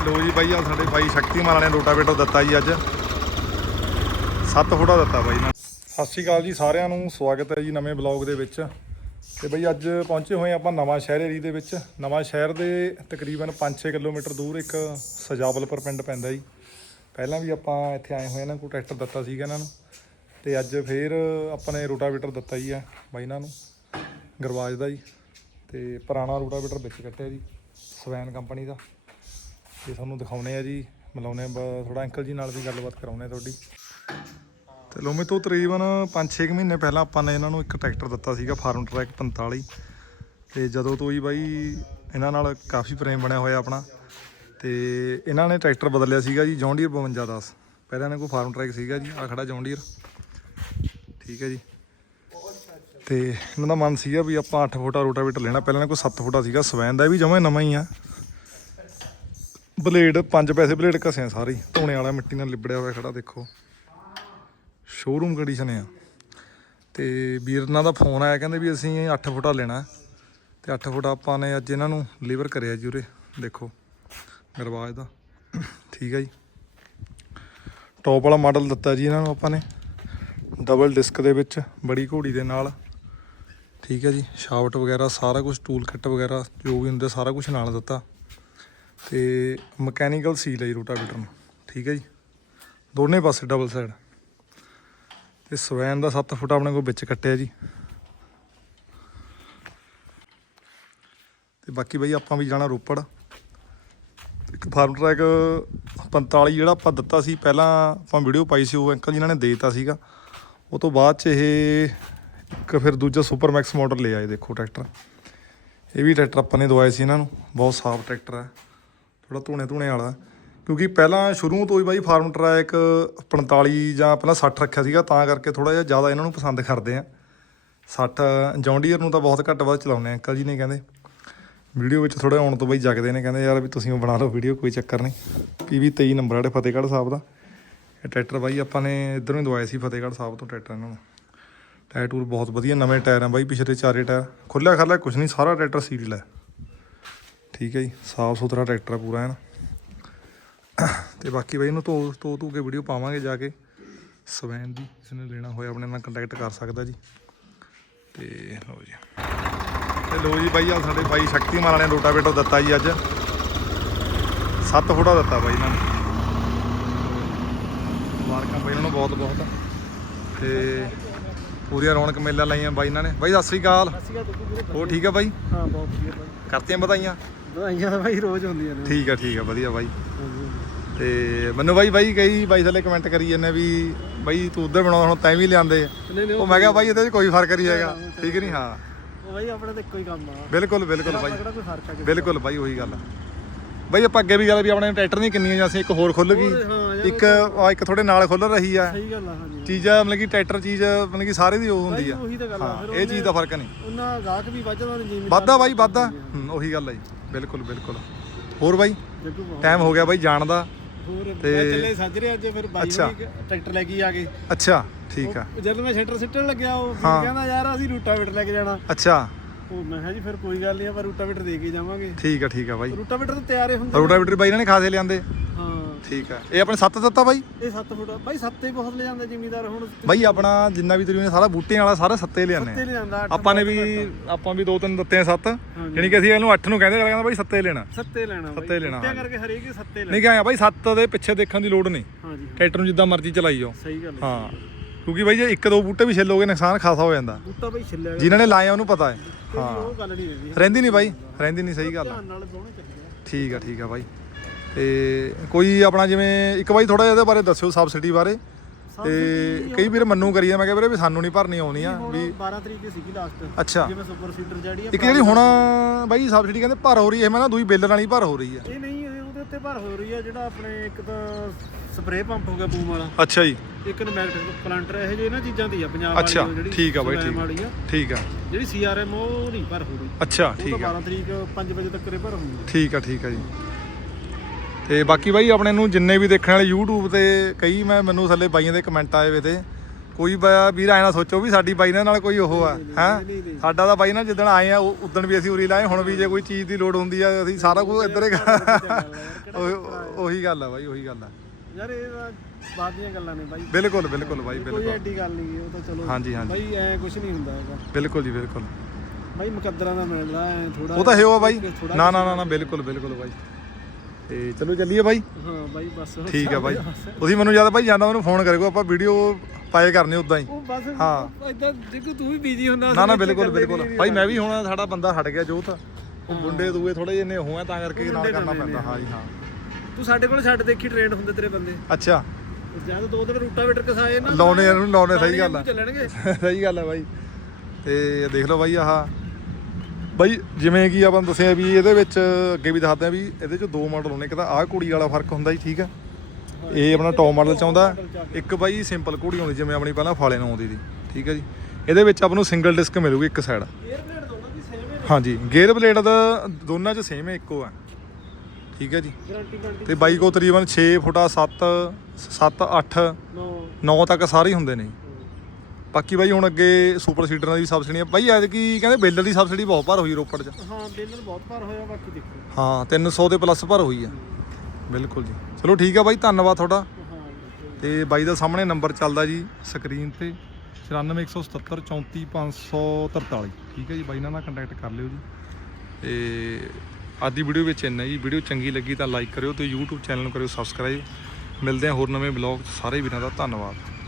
ਤੇ ਲੋ ਜੀ ਬਾਈ ਆ ਸਾਡੇ ਬਾਈ ਸ਼ਕਤੀਮਾਨ ਵਾਲਿਆਂ ਨੇ ਰੋਟਾਵੇਟਰ ਦਿੱਤਾ ਜੀ ਅੱਜ। 7 ਫੁੱਟਾ ਦਿੱਤਾ ਬਾਈ ਨਾਲ ਸਤਿ ਸ਼੍ਰੀ ਅਕਾਲ ਜੀ ਸਾਰਿਆਂ ਨੂੰ, ਸਵਾਗਤ ਹੈ ਜੀ ਨਵੇਂ ਬਲੌਗ ਦੇ ਵਿੱਚ। ਤੇ ਬਈ ਅੱਜ ਪਹੁੰਚੇ ਹੋਏ ਆਪਾਂ ਨਵਾਂ ਸ਼ਹਿਰ ਏਰੀ ਦੇ ਵਿੱਚ। ਨਵਾਂ ਸ਼ਹਿਰ ਦੇ ਤਕਰੀਬਨ 5-6 ਕਿਲੋਮੀਟਰ ਦੂਰ ਇੱਕ ਸਜਾਵਲਪੁਰ ਪਿੰਡ ਪੈਂਦਾ ਜੀ। ਪਹਿਲਾਂ ਵੀ ਆਪਾਂ ਇੱਥੇ ਆਏ ਹੋਏ ਇਹਨਾਂ ਕੋਲ, ਟਰੈਕਟਰ ਦਿੱਤਾ ਸੀਗਾ ਇਹਨਾਂ ਨੂੰ। ਤੇ ਅੱਜ ਫੇਰ ਆਪਾਂ ਨੇ ਰੋਟਾਵੇਟਰ ਦਿੱਤਾ ਜੀ ਆ ਬਾਈ ਇਹਨਾਂ ਨੂੰ, ਗਰਵਾਜ ਦਾ ਜੀ। ਤੇ ਪੁਰਾਣਾ ਰੋਟਾਵੇਟਰ ਵਿੱਚ ਕੱਟਿਆ ਜੀ, ਸਵੈਨ ਕੰਪਨੀ ਦਾ। ਤੇ ਤੁਹਾਨੂੰ ਦਿਖਾਉਨੇ ਆ ਜੀ ਮਿਲਾਉਨੇ ਆ ਥੋੜਾ ਅੰਕਲ ਜੀ ਨਾਲ ਵੀ ਗੱਲਬਾਤ ਕਰਾਉਨੇ ਆ ਤੁਹਾਡੀ। ਤੇ ਲੋਮੇ ਤੋਂ ਤਕਰੀਬਨ 5-6 ਮਹੀਨੇ ਪਹਿਲਾਂ ਆਪਾਂ ਨੇ ਇਹਨਾਂ ਨੂੰ ਇੱਕ ਟਰੈਕਟਰ ਦਿੱਤਾ ਸੀਗਾ, ਫਾਰਮ ਟਰੈਕ 45 ਤੇ ਜਦੋਂ ਤੋਂ ਹੀ ਬਾਈ ਇਹਨਾਂ ਨਾਲ ਕਾਫੀ ਪ੍ਰੇਮ ਬਣਿਆ ਹੋਇਆ ਆਪਣਾ। ਤੇ ਇਹਨਾਂ ਨੇ ਟਰੈਕਟਰ ਬਦਲਿਆ ਸੀਗਾ ਜੀ, ਜੌਂਡੀਅਰ 5210 ਪਹਿਲਾਂ ਇਹਨਾਂ ਕੋਲ ਫਾਰਮ ਟਰੈਕ ਸੀਗਾ ਜੀ ਆ ਖੜਾ ਜੌਂਡੀਅਰ। ਠੀਕ ਹੈ ਜੀ। ਤੇ ਇਹਨਾਂ ਦਾ ਮਨ ਸੀਗਾ ਵੀ ਆਪਾਂ 8 ਫੁੱਟਾ ਰੋਟਾਵੇਟਰ ਲੈਣਾ। ਪਹਿਲਾਂ ਇਹਨਾਂ ਕੋਲ 7 ਫੁੱਟਾ ਸੀਗਾ, ਸਵੈਨ ਦਾ ਵੀ ਜਮਾ ਨਵਾਂ ਹੀ ਆ। ਬਲੇਡ, ਪੰਜ ਪੈਸੇ ਬਲੇਡ ਘਸਿਆ ਆ ਸਾਰੇ ਧੋਣੇ ਵਾਲਾ ਮਿੱਟੀ ਨਾਲ ਲਿਬੜਿਆ ਹੋਇਆ ਖੜਾ, ਦੇਖੋ। ਸ਼ੋਰੂਮ ਕੰਡੀਸ਼ਨ ਆ। ਤੇ ਵੀਰਨਾ ਦਾ ਫੋਨ ਆਇਆ, ਕਹਿੰਦੇ ਵੀ ਅਸੀਂ 8 ਫੁੱਟਾ ਲੈਣਾ ਹੈ। ਤੇ 8 ਫੁੱਟ ਆਪਾਂ ਨੇ ਅੱਜ ਇਹਨਾਂ ਨੂੰ ਡਿਲੀਵਰ ਕਰਿਆ ਜੀ ਉਰੇ। ਦੇਖੋ ਗਰਵਾਜ ਦਾ। ਠੀਕ ਹੈ ਜੀ। ਟੌਪ ਵਾਲਾ ਮਾਡਲ ਦਿੱਤਾ ਜੀ ਇਹਨਾਂ ਨੂੰ ਆਪਾਂ ਨੇ। ਡਬਲ ਡਿਸਕ ਦੇ ਵਿੱਚ, ਬੜੀ ਘੋੜੀ ਦੇ ਨਾਲ। ਠੀਕ ਹੈ ਜੀ। ਸ਼ਾਫਟ ਵਗੈਰਾ, ਸਾਰਾ ਕੁਝ ਟੂਲ ਕਿੱਟ ਵਗੈਰਾ, ਜੋ ਵੀ ਹੁੰਦਾ ਸਾਰਾ ਕੁਝ ਨਾਲ ਦਿੱਤਾ। ਤੇ ਮਕੈਨੀਕਲ ਸੀਲ ਹੈ ਜੀ ਰੋਟਾਵੇਟਰ ਨੂੰ, ਠੀਕ ਹੈ ਜੀ? ਦੋਨੇ ਪਾਸੇ ਡਬਲ ਸਾਈਡ ਤੇ ਸਵੈਨ ਦਾ 7 ਫੁੱਟ ਆਪਣੇ ਕੋਲ ਵਿੱਚ ਕੱਟਿਆ ਜੀ। ਤੇ ਬਾਕੀ ਬਈ ਆਪਾਂ ਵੀ ਜਾਣਾ ਰੋਪੜ। ਇੱਕ ਫਾਰਮ ਟਰੈਕ 45 ਜਿਹੜਾ ਆਪਾਂ ਦਿੱਤਾ ਸੀ, ਪਹਿਲਾਂ ਆਪਾਂ ਵੀਡੀਓ ਪਾਈ ਸੀ, ਉਹ ਅੰਕਲ ਜਿਨ੍ਹਾਂ ਨੇ ਦੇ ਦਿੱਤਾ ਸੀਗਾ। ਉਹ ਤੋਂ ਬਾਅਦ ਚ ਇਹ ਇੱਕ ਫਿਰ ਦੂਜਾ ਸੁਪਰ ਮੈਕਸ ਮਾਡਲ ਲੈ ਆਏ, ਦੇਖੋ ਟਰੈਕਟਰ। ਇਹ ਵੀ ਟਰੈਕਟਰ ਆਪਾਂ ਨੇ ਦਵਾਏ ਸੀ ਇਹਨਾਂ ਨੂੰ, ਬਹੁਤ ਸਾਫ਼ ਟਰੈਕਟਰ ਹੈ। ਥੋੜਾ ਧੂਣੇ ਧੂਣੇ ਵਾਲਾ। ਕਿਉਂਕਿ ਪਹਿਲਾਂ ਸ਼ੁਰੂ ਤੋਂ ਹੀ ਬਾਈ ਫਾਰਮ ਟਰੈਕ 45 ਜਾਂ ਪਹਿਲਾਂ 60 ਰੱਖਿਆ ਸੀਗਾ, ਤਾਂ ਕਰਕੇ ਥੋੜਾ ਜਿਹਾ ਜ਼ਿਆਦਾ ਇਹਨਾਂ ਨੂੰ ਪਸੰਦ ਕਰਦੇ ਆ। 60 ਜੌਂਡੀਅਰ ਨੂੰ ਤਾਂ ਬਹੁਤ ਘੱਟ ਵੱਧ ਚਲਾਉਂਦੇ ਆ, ਅੰਕਲ ਜੀ ਨੇ ਕਹਿੰਦੇ। ਵੀਡੀਓ ਵਿੱਚ ਥੋੜਾ ਆਉਣ ਤੋਂ ਬਾਈ ਜਗਦੇ ਨੇ, ਕਹਿੰਦੇ, ਯਾਰ ਵੀ ਤੁਸੀਂ ਉਹ ਬਣਾ ਲਓ ਵੀਡੀਓ, ਕੋਈ ਚੱਕਰ ਨਹੀਂ। ਪੀਵੀ 23 ਨੰਬਰ ਜਿਹੜੇ ਫਤਿਹਗੜ੍ਹ ਸਾਹਿਬ ਦਾ। ਇਹ ਟਰੈਕਟਰ ਬਾਈ ਆਪਾਂ ਨੇ ਇਧਰੋਂ ਹੀ ਦਵਾਇਆ ਸੀ, ਫਤਿਹਗੜ੍ਹ ਸਾਹਿਬ ਤੋਂ ਟਰੈਕਟਰ ਇਹਨਾਂ ਨੂੰ ਟਾਇਰ ਟੂਰ ਬਹੁਤ ਵਧੀਆ, ਨਵੇਂ ਟਾਇਰ ਆ ਬਾਈ, ਪਿਛਲੇ ਚਾਰੇ ਟਾਇਰ। ਖੁੱਲਿਆ ਖਾਲਾ ਕੁਝ ਨਹੀਂ, ਸਾਰਾ ਟਰੈਕਟਰ ਸੀਲ ਹੈ ਠੀਕ ਹੈ ਜੀ ਸਾਫ਼ ਸੁਥਰਾ ਟਰੈਕਟਰ ਪੂਰਾ ਐਨ। ਤੇ ਬਾਕੀ ਬਾਈ ਇਹਨੂੰ ਧੋ ਧੋ ਧੂ ਕੇ ਵੀਡੀਓ ਪਾਵਾਂਗੇ ਜਾ ਕੇ। ਸਵੈਨ ਦੀ ਕਿਸੇ ਨੇ ਲੈਣਾ ਹੋਇਆ ਆਪਣੇ ਨਾਲ ਕੰਟੈਕਟ ਕਰ ਸਕਦਾ ਜੀ। ਤੇ ਲਓ ਜੀ। ਤੇ ਲੋ ਜੀ ਬਾਈ ਆ ਸਾਡੇ ਬਾਈ ਸ਼ਕਤੀਮਾਨ ਵਾਲਿਆਂ ਨੇ ਰੋਟਾਵੇਟਰ ਦਿੱਤਾ ਜੀ ਅੱਜ। 7 ਫੁੱਟਾ ਦਿੱਤਾ ਬਾਈ ਇਹਨਾਂ ਨੇ। ਮੁਬਾਰਕਾਂ ਬਾਈ ਇਹਨਾਂ ਨੂੰ ਬਹੁਤ ਬਹੁਤ। ਤੇ ਪੂਰੀਆਂ ਰੌਣਕ ਮੇਲਾ ਲਾਈਆਂ ਬਾਈ ਇਹਨਾਂ ਨੇ। ਬਾਈ ਸਤਿ ਸ੍ਰੀ ਅਕਾਲ। ਹੋਰ ਠੀਕ ਆ ਬਾਈ? ਹਾਂ ਬਹੁਤ ਵਧੀਆ ਬਾਈ। ਕਰਤੀਆਂ ਵਧਾਈਆਂ। ਵਧਾਈਆਂ ਤਾਂ ਬਾਈ ਰੋਜ਼ ਹੁੰਦੀਆਂ ਨੇ। ਠੀਕ ਆ ਠੀਕ ਆ ਵਧੀਆ ਬਾਈ। ਤੇ ਮੈਨੂੰ ਬਾਈ ਬਾਈ ਕਈ ਬਾਈ ਥੱਲੇ ਕਮੈਂਟ ਕਰੀ ਜਾਂਦੇ ਵੀ ਬਾਈ ਤੂੰ ਉਧਰ ਬਣਾਉਂਦਾ ਹੁਣ ਤੈਂ ਵੀ ਲਿਆਂਦੇ। ਨਹੀਂ ਨਹੀਂ ਉਹ ਮੈਂ ਕਿਹਾ ਬਾਈ ਇਹਦੇ 'ਚ ਕੋਈ ਫ਼ਰਕ ਨਹੀਂ ਹੈਗਾ। ਠੀਕ ਨਹੀਂ? ਹਾਂ। ਉਹ ਬਾਈ ਆਪਣਾ ਤਾਂ ਇੱਕੋ ਹੀ ਕੰਮ ਆ। ਬਿਲਕੁਲ ਬਿਲਕੁਲ ਬਾਈ। ਕਿਹੜਾ ਕੋਈ ਫ਼ਰਕ ਆ ਕਿਸੇ ਬਿਲਕੁਲ ਬਾਈ ਉਹੀ ਗੱਲ ਆ। ਬਾਈ ਆਪਾਂ ਅੱਗੇ ਵੀ ਗੱਲ ਵੀ ਆਪਣੇ ਟਰੈਕਟਰ ਨਹੀਂ ਕਿੰਨੀਆਂ ਜਾਂ ਅਸੀਂ ਇੱਕ ਹੋਰ ਖੁੱਲ ਗਈ। ਇੱਕ ਆ ਇੱਕ ਥੋੜੇ ਨਾਲ ਖੁੱਲ ਰਹੀ ਆ। ਸਹੀ ਗੱਲ ਆ ਹਾਂਜੀ। ਚੀਜ਼ਾਂ ਮਤਲਬ ਕਿ ਟਰੈਕਟਰ ਚੀਜ਼ ਮਤਲਬ ਕਿ ਸਾਰੇ ਦੀ ਉਹ ਹੁੰਦੀ ਆ। ਉਹੀ ਤਾਂ ਗੱਲ ਆ ਹਾਂ ਫਿਰ ਇਹ ਚੀਜ਼ ਦਾ ਫ਼ਰਕ ਨਹੀਂ। ਉਹਨਾਂ ਗਾਹਕ ਵੀ ਵੱਜਦਾ ਨੇ ਜਿਵੇਂ ਵਾਧਾ ਬਾਈ ਵਾਧਾ ਹੂੰ, ਉਹੀ ਗੱਲ ਆ ਜੀ। ਬਿਲਕੁਲ ਬਿਲਕੁਲ। ਹੋਰ ਬਾਈ? ਟਾਈਮ ਹੋ ਗਿਆ ਬਾਈ ਜਾਣ ਦਾ। ਹੋਰ ਚੱਲੇ ਸੱਜਰੇ ਅੱਜ ਫਿਰ ਬਾਈ ਟਰੈਕਟਰ ਲੈ ਕੇ ਆ ਗਏ। ਅੱਛਾ ਠੀਕ ਆ। ਜਦ ਮੈਂ ਸ਼ਟਰ ਸਿੱਟਣ ਲੱਗਿਆ ਉਹ। ਕਹਿੰਦਾ ਯਾਰ ਅਸੀਂ ਰੂਟਾਵੇਟਰ ਲੈ ਕੇ ਜਾਣਾ। ਅੱਛਾ। ਉਹ ਮੈਂ ਕਿਹਾ ਜੀ ਫਿਰ ਕੋਈ ਗੱਲ ਨਹੀਂ ਆਪਾਂ ਰੂਟਾਵੇਟਰ ਦੇ ਕੇ ਜਾਵਾਂਗੇ। ਠੀਕ ਆ ਠੀਕ ਆ ਬਾਈ। ਰੂਟਾਵੇਟਰ ਤਾਂ ਤਿਆਰ ਹੀ ਹੁੰਦੇ ਰੋਟਾਵੇਟਰ ਬਾਈ ਇਹਨਾਂ ਨੇ ਖਾਸੇ ਲਿਆਂਦੇ। ਹਾਂ। ਠੀਕ ਆ। ਇਹ ਆਪਣੇ ਸੱਤ ਦਿੱਤਾ ਬਾਈ? ਇਹ 7 ਫੁੱਟ ਬਾਈ ਸੱਤੇ ਹੀ ਬਹੁਤ ਲੈ ਜਾਂਦਾ ਜ਼ਿਮੀਦਾਰ ਹੁਣ। ਬਾਈ ਆਪਣਾ ਜਿੰਨਾ ਵੀ ਤਰੀਵੇਂ ਸਾਰਾ ਬੂਟਿਆਂ ਵਾਲਾ ਸਾਰਾ ਸੱਤੇ ਲਿਆਨੇ ਸੱਤੇ ਲੈ ਜਾਂਦਾ ਅੱਠ ਆਪਾਂ ਨੇ ਵੀ ਆਪਾਂ ਵੀ ਦੋ ਤਿੰਨ ਦਿੱਤੇ ਆ ਸੱਤ। ਯਾਨੀ ਕਿ ਅਸੀਂ ਇਹਨੂੰ 8 ਨੂੰ ਕਹਿੰਦੇ ਅਗਲਾ ਕਹਿੰਦਾ ਬਾਈ ਸੱਤੇ ਲੈਣਾ। ਸੱਤੇ ਲੈਣਾ ਬਾਈ। ਸੱਤੇ ਲੈਣਾ, ਕੁੱਤਿਆਂ ਕਰਕੇ ਹਰੇਕ ਹੀ ਸੱਤੇ ਲੈਣਾ ਨਹੀਂ ਕਹਾਂ ਬਾਈ ਸੱਤ ਦੇ ਪਿੱਛੇ ਦੇਖਣ ਦੀ ਲੋੜ ਨਹੀਂ। ਹਾਂਜੀ। ਟਰੈਕਟਰ ਨੂੰ ਜਿੱਦਾਂ ਮਰਜ਼ੀ ਚਲਾਈ ਜਾਓ। ਸਹੀ ਗੱਲ ਹੈ। ਹਾਂ। ਕਿਉਂਕਿ ਬਾਈ ਜੇ ਇੱਕ ਦੋ ਬੂਟੇ ਵੀ ਛਿੱਲੋਗੇ ਨੁਕਸਾਨ ਖਾਸਾ ਹੋ ਜਾਂਦਾ। ਬੂਟਾ ਬਾਈ ਛਿੱਲਿਆ ਗਿਆ। ਜਿਨ੍ਹਾਂ ਨੇ ਲਾਏ ਆ ਉਹਨੂੰ ਪਤਾ ਹੈ। ਹਾਂ। ਉਹ ਗੱਲ ਨਹੀਂ ਰਹਿੰਦੀ। ਰਹਿੰਦੀ ਨਹੀਂ ਬਾਈ ਰਹਿੰਦੀ ਨਹੀਂ ਸਹੀ ਗੱਲ ਆ। ਧਿਆਨ ਨਾਲ ਠੀਕ ਆ ਠੀਕ ਆ ਬਾਈ। ਤੇ ਕੋਈ ਆਪਣਾ ਜਿਵੇਂ ਇੱਕ ਬਾਈ ਥੋੜਾ ਜਿਹਾ ਇਹਦੇ ਬਾਰੇ ਦੱਸਿਓ ਸਬਸਿਡੀ ਬਾਰੇ। ਤੇ ਕਈ ਵੀਰ ਮੰਨੂ ਕਰੀਏ ਮੈਂ ਕਿਹਾ ਵੀਰੇ ਵੀ ਸਾਨੂੰ ਨਹੀਂ ਭਰਨੀ ਆਉਣੀ ਆ ਹੁਣ ਵੀ 12 ਤਰੀਕ ਦੀ ਸੀਗੀ ਲਾਸਟ ਅੱਛਾ। ਜਿਵੇਂ ਸੁਪਰ ਸੀਡਰ ਜਿਹੜੀ ਆ ਇੱਕ ਜਿਹੜੀ ਹੁਣ ਬਾਈ ਸਬਸਿਡੀ ਕਹਿੰਦੇ ਭਰ ਹੋ ਰਹੀ ਹੈ ਮੈਂ ਨਾ ਦੂਈ ਬਿੱਲ ਨਾਲ ਹੀ ਭਰ ਹੋ ਰਹੀ ਹੈ ਇਹ ਨਹੀਂ ਇਹ ਉਹਦੇ ਉੱਤੇ ਭਰ ਹੋ ਰਹੀ ਆ ਜਿਹੜਾ ਆਪਣੇ ਇੱਕ ਤਾਂ ਸਪਰੇਅ ਪੰਪ ਹੋ ਗਿਆ ਬੂਮ ਵਾਲਾ। ਅੱਛਾ ਜੀ। ਇੱਕ ਨਮੈਟਿਕ ਪਲਾਂਟਰ ਇਹ ਜੇ ਇਹਨਾਂ ਚੀਜ਼ਾਂ ਦੀ ਆ ਪੰਜਾਬ ਵਾਲੀ ਅੱਛਾ, ਠੀਕ ਆ ਬਾਈ, ਠੀਕ ਆ। ਵਾਲੀ ਆ। ਠੀਕ ਆ। ਜਿਹੜੀ ਸੀਆਰਐਮ ਉਹ ਨਹੀਂ ਭਰ ਹੋ ਰਹੀ ਅੱਛਾ ਉਹ ਠੀਕ ਆ। 12 ਤਰੀਕ 5 ਵਜੇ ਤੱਕ ਰੇ ਭਰ ਹੋਊਗੀ। ਠੀਕ ਆ ਠੀਕ ਆ ਜੀ। ਤੇ ਬਾਕੀ ਬਾਈ ਆਪਣੇ ਨੂੰ ਜਿੰਨੇ ਵੀ ਦੇਖਣ ਵਾਲੇ YouTube ਤੇ ਕਈ ਮੈਂ ਮੈਨੂੰ ਥੱਲੇ ਬਾਈਆਂ ਦੇ ਕਮੈਂਟ ਆਏ ਵੇ ਤੇ ਕੋਈ ਬਾ- ਵੀਰ ਐ ਨਾ ਸੋਚੋ ਵੀ ਸਾਡੀ ਬਾਈ ਨਾਲ ਕੋਈ ਉਹ ਆ ਹੈ। ਸਾਡਾ ਤਾਂ ਬਾਈ ਨਾ ਜਿੱਦਣ ਆਏ ਆ ਉਹ- ਉਦਣ ਵੀ ਅਸੀਂ ਉਰੀ ਲਾਏ ਹੁਣ ਵੀ ਜੇ ਕੋਈ ਚੀਜ਼ ਦੀ ਲੋੜ ਹੁੰਦੀ ਆ ਅਸੀਂ ਸਾਰਾ ਕੁਝ ਇੱਧਰ ਹੀ ਉਹ- ਉਹੀ ਗੱਲ ਆ ਬਾਈ ਉਹੀ ਗੱਲ ਆ। ਯਾਰ ਇਹ ਤਾਂ ਬਾਅਦ ਦੀਆਂ ਗੱਲਾਂ ਨੇ ਬਾਈ। ਬਿਲਕੁਲ ਬਿਲਕੁਲ ਬਾਈ ਕੋਈ ਬਿਲਕੁਲ। ਐਡੀ ਗੱਲ ਨਹੀਂ ਉਹ ਤਾਂ ਚਲੋ ਹਾਂਜੀ, ਹਾਂਜੀ। ਬਾਈ ਐ ਕੁਝ ਨਹੀਂ ਹੁੰਦਾ ਹੈਗਾ। ਬਿਲਕੁਲ ਜੀ ਬਿਲਕੁਲ। ਬਾਈ ਮੁਕੱਦਰਾਂ ਦਾ ਮਿਲਦਾ ਐ ਥੋੜਾ ਉਹ ਤਾਂ ਹੈ ਉਹ ਬਾਈ। ਨਾ ਨਾ ਨਾ ਨਾ ਬਿਲਕੁਲ ਬਿਲਕੁਲ ਬਾਈ। ਤੇ ਚਲੋ ਚੱਲੀਏ ਬਾਈ। ਹਾਂ ਬਾਈ ਬਸ। ਠੀਕ ਆ ਬਾਈ। ਤੁਸੀਂ ਮੈਨੂੰ ਜਦ ਬਾਈ ਜਾਂਦਾ ਮੈਨੂੰ ਫੋਨ ਕਰਿਓ ਆਪਾਂ ਵੀਡੀਓ ਪਾਏ ਕਰਨੇ ਉਦਾਂ ਹੀ। ਉਹ ਬਸ ਹਾਂ। ਇਦਾਂ ਜੇ ਤੂੰ ਵੀ ਬੀਜੀ ਹੁੰਦਾ ਨਾ ਨਾ ਬਿਲਕੁਲ ਬਿਲਕੁਲ। ਭਾਈ ਮੈਂ ਵੀ ਹੁਣ ਸਾਡਾ ਬੰਦਾ ਹਟ ਗਿਆ ਜੋਤ। ਉਹ ਮੁੰਡੇ ਦੂਏ ਥੋੜੇ ਜਿਹੇ ਨੇ ਹੋਇਆ ਤਾਂ ਕਰਕੇ ਮੁੰਡੇ ਕਰਨਾ ਪੈਂਦਾ। ਨੇ। ਹਾਂ ਜੀ ਹਾਂ। ਤੂੰ ਸਾਡੇ ਕੋਲ ਛੱਡ ਦੇਖੀ ਟ੍ਰੇਨ ਹੁੰਦੇ ਤੇਰੇ ਬੰਦੇ। ਅੱਛਾ। ਜਾਂ ਤਾਂ ਦੋ ਦਿਨ ਰੂਟਾਵੇਟਰ ਕਸਾਏ ਨਾ। ਲਾਉਣੇ ਇਹਨੂੰ ਲਾਉਣੇ ਸਹੀ ਗੱਲ ਆ। ਚੱਲਣਗੇ। ਸਹੀ ਗੱਲ ਆ ਬਾਈ। ਤੇ ਦੇਖ ਲਓ ਬਾਈ ਆਹ। ਬਾਈ ਜਿਵੇਂ ਕਿ ਆਪਾਂ ਨੂੰ ਦੱਸਿਆ ਵੀ ਇਹਦੇ ਵਿੱਚ ਅੱਗੇ ਵੀ ਦੱਸਦੇ ਆ ਵੀ ਇਹਦੇ ਚ ਦੋ ਮਾਡਲ ਹੁੰਦੇ ਇੱਕ ਤਾਂ ਆਹ ਕੁੜੀ ਵਾਲਾ ਫ਼ਰਕ ਹੁੰਦਾ ਜੀ ਠੀਕ ਆ? ਇਹ ਆਪਣਾ ਟੌਪ ਮਾਡਲ ਚ ਆਉਂਦਾ ਇੱਕ ਬਾਈ ਸਿੰਪਲ ਕੁੜੀ ਆਉਂਦੀ ਜਿਵੇਂ ਆਪਣੀ ਪਹਿਲਾਂ ਫਾਲੇ ਨੂੰ ਆਉਂਦੀ ਸੀ ਠੀਕ ਆ ਜੀ? ਇਹਦੇ ਵਿੱਚ ਆਪਾਂ ਨੂੰ ਸਿੰਗਲ ਡਿਸਕ ਮਿਲੂਗੀ ਇੱਕ ਸਾਈਡ 에ਅਰ ਪਲੇਟ ਦੋਨਾਂ ਦੀ ਸੇਮ ਹੈ ਹਾਂਜੀ ਗੇਅਰ ਪਲੇਟ ਦਾ ਦੋਨਾਂ ਚ ਸੇਮ ਹੈ ਇੱਕੋ ਆ। ਠੀਕ ਹੈ ਜੀ। ਗਾਰੰਟੀ ਗਾਰੰਟੀ ਤੇ ਬਾਈ ਕੋ ਤਕਰੀਬਨ 6 ਫੁੱਟਾ 7 7 8 ਨੋ। 9 ਤੱਕ ਸਾਰੇ ਹੀ ਹੁੰਦੇ ਨੇ। ਬਾਕੀ ਬਾਈ ਹੁਣ ਅੱਗੇ ਸੁਪਰ ਸੀਡਰਾਂ ਦੀ ਸਬਸਿਡੀ ਆ। ਬਾਈ ਐਤਕੀ ਕਹਿੰਦੇ ਬੇਲਰ ਦੀ ਸਬਸਿਡੀ ਬਹੁਤ ਭਾਰ ਹੋਈ ਰੋਪੜ 'ਚ। ਹਾਂ ਬੇਲਰ ਬਹੁਤ ਭਾਰ ਹੋਇਆ ਬਾਕੀ ਦੇਖੋ। ਹਾਂ 300 ਦੇ ਪਲੱਸ ਭਾਰ ਹੋਈ ਆ। ਬਿਲਕੁਲ ਜੀ। ਚਲੋ ਠੀਕ ਆ ਬਾਈ ਧੰਨਵਾਦ ਤੁਹਾਡਾ। ਤੇ ਬਾਈ ਦਾ ਸਾਹਮਣੇ ਨੰਬਰ ਚੱਲਦਾ ਜੀ ਸਕਰੀਨ ਤੇ। 94177 34543 ਠੀਕ ਹੈ ਜੀ ਬਾਈ ਨਾਲ ਕੰਟੈਕਟ ਕਰ ਲਿਓ ਜੀ। ਤੇ ਅੱਜ ਦੀ ਵੀਡੀਓ ਵਿੱਚ ਇੰਨਾ ਜੀ ਵੀਡੀਓ ਚੰਗੀ ਲੱਗੀ ਤਾਂ ਲਾਈਕ ਕਰਿਓ ਤੇ YouTube ਚੈਨਲ ਨੂੰ ਕਰਿਓ ਸਬਸਕ੍ਰਾਈਬ ਮਿਲਦੇ ਹਾਂ ਹੋਰ ਨਵੇਂ ਬਲੌਗ ਸਾਰੇ ਵੀਰਾਂ ਦਾ ਧੰਨਵਾਦ।